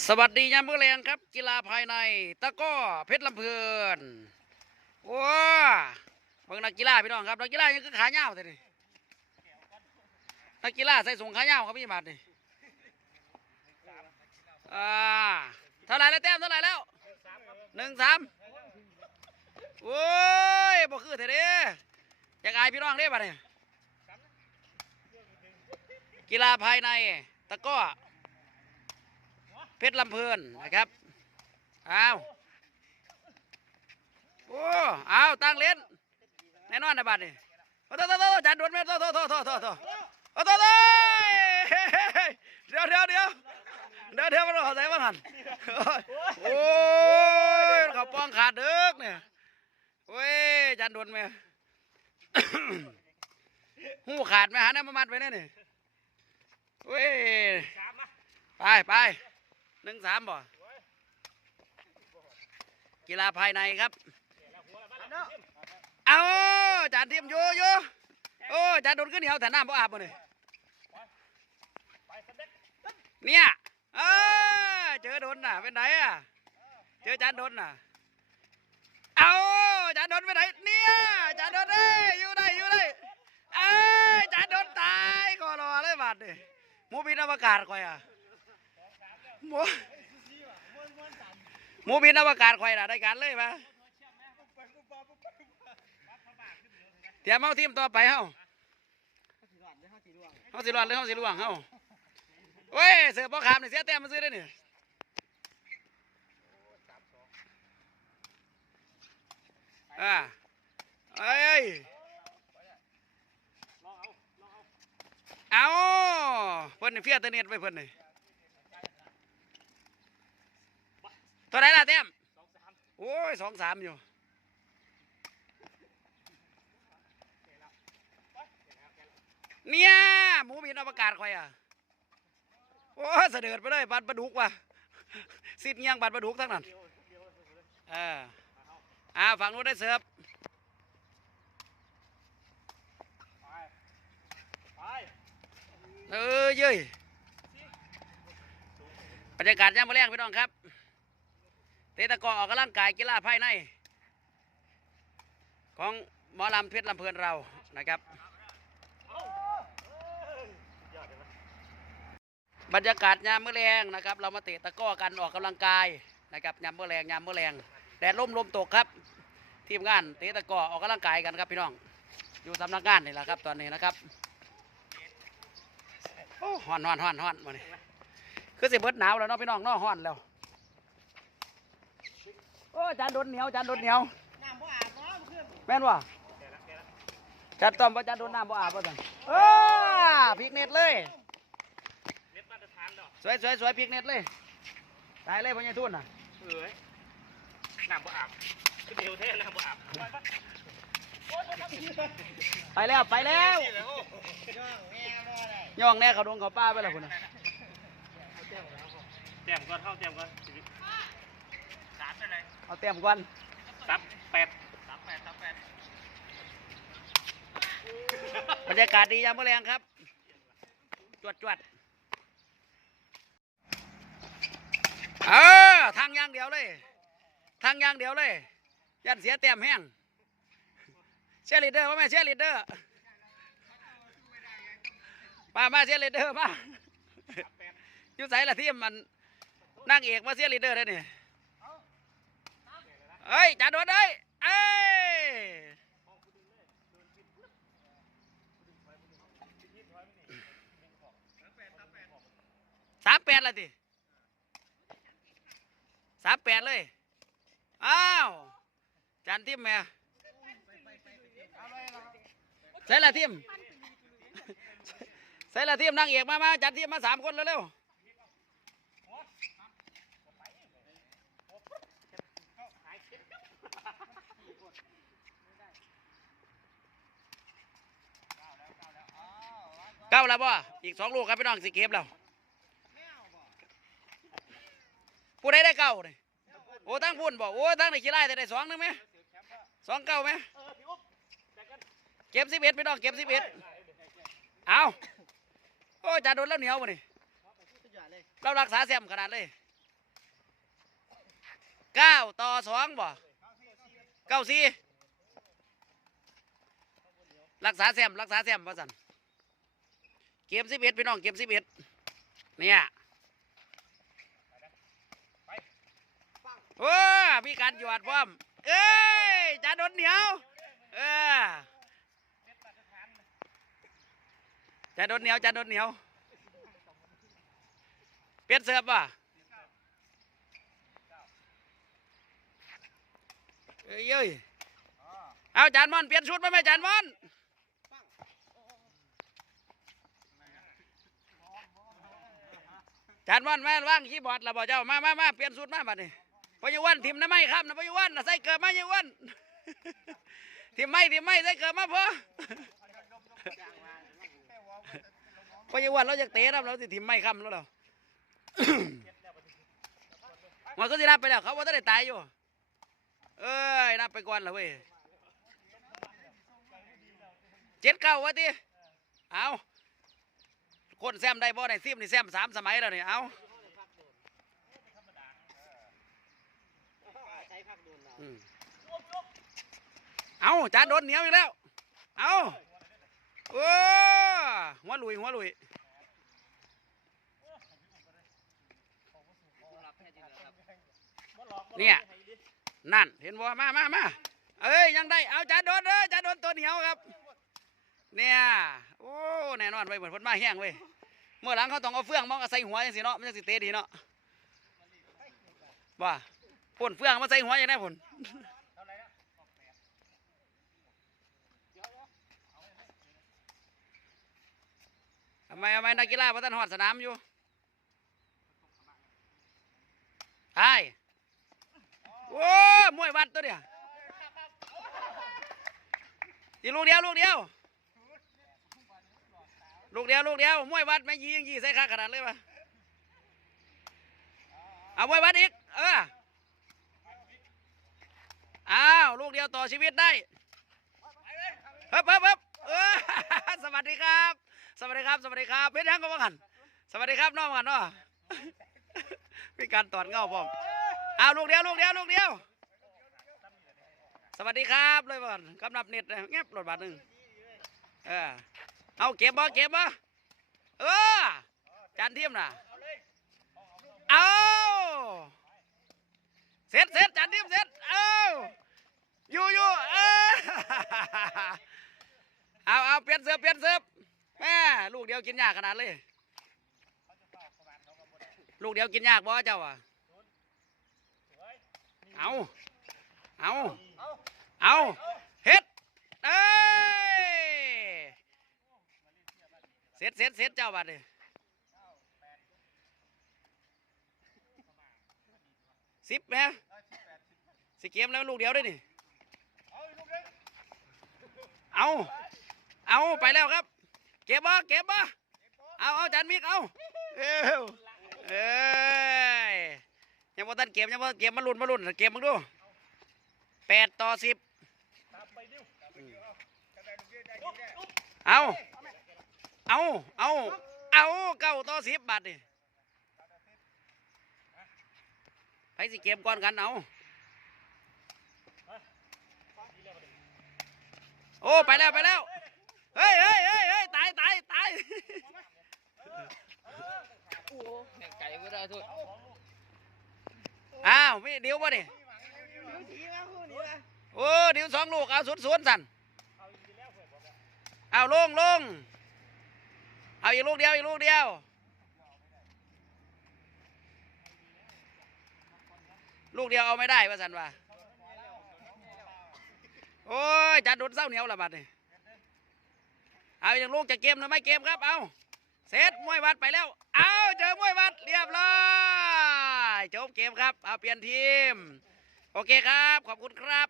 สวัสดียามมื้อแรงครับ กีฬาภายใน ตะก้อเพชรลำเพลินว้าเบิ่งนักกีฬาพี่น้องครับนักกีฬายังคือขาเหี่ยวแต่นี่นักกีฬาใส่สูงขาเหี่ยวครับพี่บาทนี่อ่าเท่าไหร่แล้วแต้มเท่าไหร่แล้วหนึ่งสามโอ้ยบ่คือเถอะเด้อยากอายพี่น้องเด้บัดนี้กีฬาภายใน ตะก้อ เพชรลำเพลินนะครับเอาโอ้เอาตั้งเล่นแน่นอนนะบัดนี่โอ้โตโตโตจานดนไหมโตโตโตโตโตโตโอ้โตโตเดี๋ยวเดี๋ยวเดี๋ยวเดี๋ยวเดี๋ยวมันเขาใส่บ้าหันโอ้ยเขาป้องขาดเด้กเนี่ยโอ้ยจานดนไหมหูขาดไหมหาแนวมามัดไว้เนี่ยนี่เว้ยไปไป หนึ่งสามบ่กีฬาภายในครับ เอาจานทีมอยู่อยู่โอ้จานโดนขึ้นเหนียวแต่น้ำบ่อาบบ่นี่เนี่ยเออเจอโดนน่ะเป็นไหนอะเจอจานโดนน่ะเอาจานโดนไปไหนเนี่ยจานโดนเอ้ยอยู่ได้อยู่ได้เอ้ยจานโดนตายก็รอเลยบาดนี่หมูบินอวกาศก่อยอะ หมูหมูบินอวกาศข่อยน่ะได้การเลยปะเตรียมเอาทีมต่อไปเฮาเฮาสิรอดหรือเฮาสิล่วงเฮาเว้ยเสือบ่ขามนี่เสียแต้มมาซื้อได้นี่อ่าเอ้ยเอาเพิ่นนี่เฟียตเน็ตไว้เพิ่นนี่ ตัวไหนล่ะเต็มโอ้ยสองสามอยู่เนี่ยหมูบินอวกาศคอยอะโอ้เสด็จไปเลยบัตรประดุกว่ะสิทธิ์เงียงบัตรประดุกทั้งนั้นเอออ่าฝั่งนู้นได้เสิร์ฟเออเย้ยบรรยากาศยามมื้อแรงพี่น้องครับ เตะตะก้อออกกำลังกายกีฬาภายใน ของหมอลำเพชรลำเพลินเรานะครับ บรรยากาศยามเมื้อแรงนะครับ เรามาเตะตะก้อกันออกกำลังกายนะครับยามเมื้อแรงยามเมื้อแรงแดดร่มลมตกครับ ทีมงานเตะตะก้อออกกำลังกายกันครับพี่น้อง อยู่สำนักงานนี่แหละครับตอนนี้นะครับโอ้ฮ้อนฮ้อนฮ้อนฮ้อนมานี่คือสิเบิดหนาวแล้วเนาะพี่น้องเนาะฮ้อนแล้ว โอ้จานโดนเหนียวจานโดนเหนียวน้ำบ่อาบเนาะเพื่อนแม่นว่จัดต้อมว่าจานโดนน้ำบ่อาบว่าสั่นเออพริกเน็ตเลยเน็ตมาตรฐานดอกสวยสวยสวยพริกเน็ตเลยตายเลยพ่อใหญ่ทุนน่ะเอ้ยน้ำบ่อาบคือเดียวเท่น้ำบ่อาบไปแล้วไปแล้วย่องแม่บ่ได้ย่องแน่เขาดงเขาป้าไปแล้วคุณน่ะเตรียมก่อนเข้าเตรียมก่อนสามไป เลยเอาเตรียมก่อนซับแปดซับแปดซับแปดบรรยากาศดียามมื้อแรงครับ จวดจวดเออทางอย่างเดียวเลย ทางอย่างเดียวเลย ยันเสียเต็มแห้งเชียร์ลีดเดอร์ว่าแม่เชียร์ลีดเดอร์มามาเชียร์ลีดเดอร์มาอยู่ใส่ละทีมมันนั่งเอกมาเชียร์ลีดเดอร์ได้นี่ เอ้ยจ่าโดนได้ยเอ้ยสามแปดละทีสามแปดเลย อ้าว จันทิมแม่ใส่ละทีมใส่ละทีมนางเอกมามาจันทีมมาสามคนเร็วๆ แล้วป่อีกสองลูกครับพี่น้องสิเก็บแล้วผู้ใดได้เก้าเนี่ยโอ้ตั้งพุ่นบอกโอ้ตั้งในขี้ไล่แต่ได้สองนึงไหมสองเก้าไหมเก็บสิบเอ็ดพี่น้องเก็บสิบเอ็ดเอาโอ้จ่าโดนแล้วเหนียวมานี่เรารักษาแซมขนาดเลยเก้าต่อสองบ่เก้าสี่รักษาแซมรักษาแซมว่าสัน กมสิบเอ็ดพี่น้องเกมสิบเอ็ดเนี่ยโอ้มีการหยอดพร้อม เอ้ยจานโดนเหนียว เออจานโดนเหนียวจานโดนเหนียว เปลี่ยนเสิร์ฟป่ะเอ้ยเอาจานมอนเปลี่ยนชุดไหมไหมจานมอน จานมอนแม่ว่างคีย์บอดแล้วบอกเจ้ามามามาเปลี่ยนชุดมาบัดนี้พยูวันทิมนะไม่ครับนะพยูวันนะใส่เกิดมายูวันทิมไม่ทิมไม่ใส่เกิดมาพอพยูวันเราจะเตะนะเราจะทิมไม่ครับแล้วเรามันก็จะนับไปแล้วเขาว่าจะได้ตายอยู่ เอ้ยนับไปก่อนละเว้ยเจ็ดเก้าวะทีเอา คนแซมได้บ่ได้ซิมนี่แซมสามสมัยแล้วนี่เอาเอาจานโดนเหนียวอีกแล้ว เอาโอ้หัวลุยหัวลุยเนี่ยนั่นเห็นบ่มามามาเอ้ยยังได้เอาจานโดนเด้อจานโดนตัวเหนียวครับ เนี่ยโอ้แน่นอนไว้ยเหมือนคนมาแห้งเว้ยเมื่อหลังเขาต้องเอาเฟืองมองเอาใส่หัวจังสิเนาะมันจะสิเตะดีเนาะว่าพ่นเฟืองมาใส่หัวอย่างนี้พ่นทำไมทำไมนักกีฬาพัฒนหอดสนามอยู่ใช่โอ้มวยวัดตัวเดียวอีลูกเดียวลูกเดียว ลูกเดียวลูกเดียวมวยวัดไม่ยีงยีใส่ข้าขนาดเลยปะเอามวยวัดอีก เอออ้าวลูกเดียวต่อชีวิตได้เฮ้ยเฮ้ยเฮ้ยเออสวัสดีครับ สวัสดีครับ สวัสดีครับเพชรยังก็ว่ากันสวัสดีครับน้องกันเนาะมีการตอดเงาพร้อมเอาลูกเดียวลูกเดียวลูกเดียว สวัสดีครับเลยบ่อนกำนับเน็ตเงียบรถบัตรหนึ่งเออ เอาเก็บบ่เก็บบ่เออจานเทียมน่ะเอาเสร็จเสร็จจานเทียมเสร็จเอาอยู่อยู่เออเอาเอาเปลี่ยนเสิร์ฟเปลี่ยนเสิร์ฟแม่ลูกเดียวกินยากขนาดเลย ลูกเดียวกินยากบ่เจ้าอะเอาเอาเอาเฮ็ดเอ้ย เสร็จเสร็จเสร็จเจ้าบัดเลยสิบไหมสิเกมแล้วลูกเดียวได้ดิเอาเอาไปแล้วครับ เก็บบ่เก็บบ่เอาเอาจานมิกเอาเอ้วเอ้ยยังบ่ทันเกมยังบ่ทันเกมมาลุ้นมาลุ้นเกมมึงดูแปดต่อสิบเอา เอาเอาเอาเก้าต่อสิบบาทดิไปสิเกมก่อนกันเอาโอ้ไปแล้วไปแล้วเฮ้ยเฮ้ยเฮ้ยเฮ้ยตายตายตายไก่ก็ได้ทุกอ้าวมีเดียวป่ะนี่โอ้เดียวสองลูกเอาสุดสวนๆสั่นเอาลงลง เอาอีกลูกเดียวอีกลูกเดียว ลูกเดียวเอาไม่ได้ว่าสันว่าโอ้ยจัดดุดเศร้าเหนียวละบัดนี่เอาอย่างลูกจะเกมหรือไม่เกมครับ เอาเซตมวยวัดไปแล้ว เอาเจอมวยวัดเรียบร้อยจบเกมครับ เอาเปลี่ยนทีม โอเคครับ ขอบคุณครับ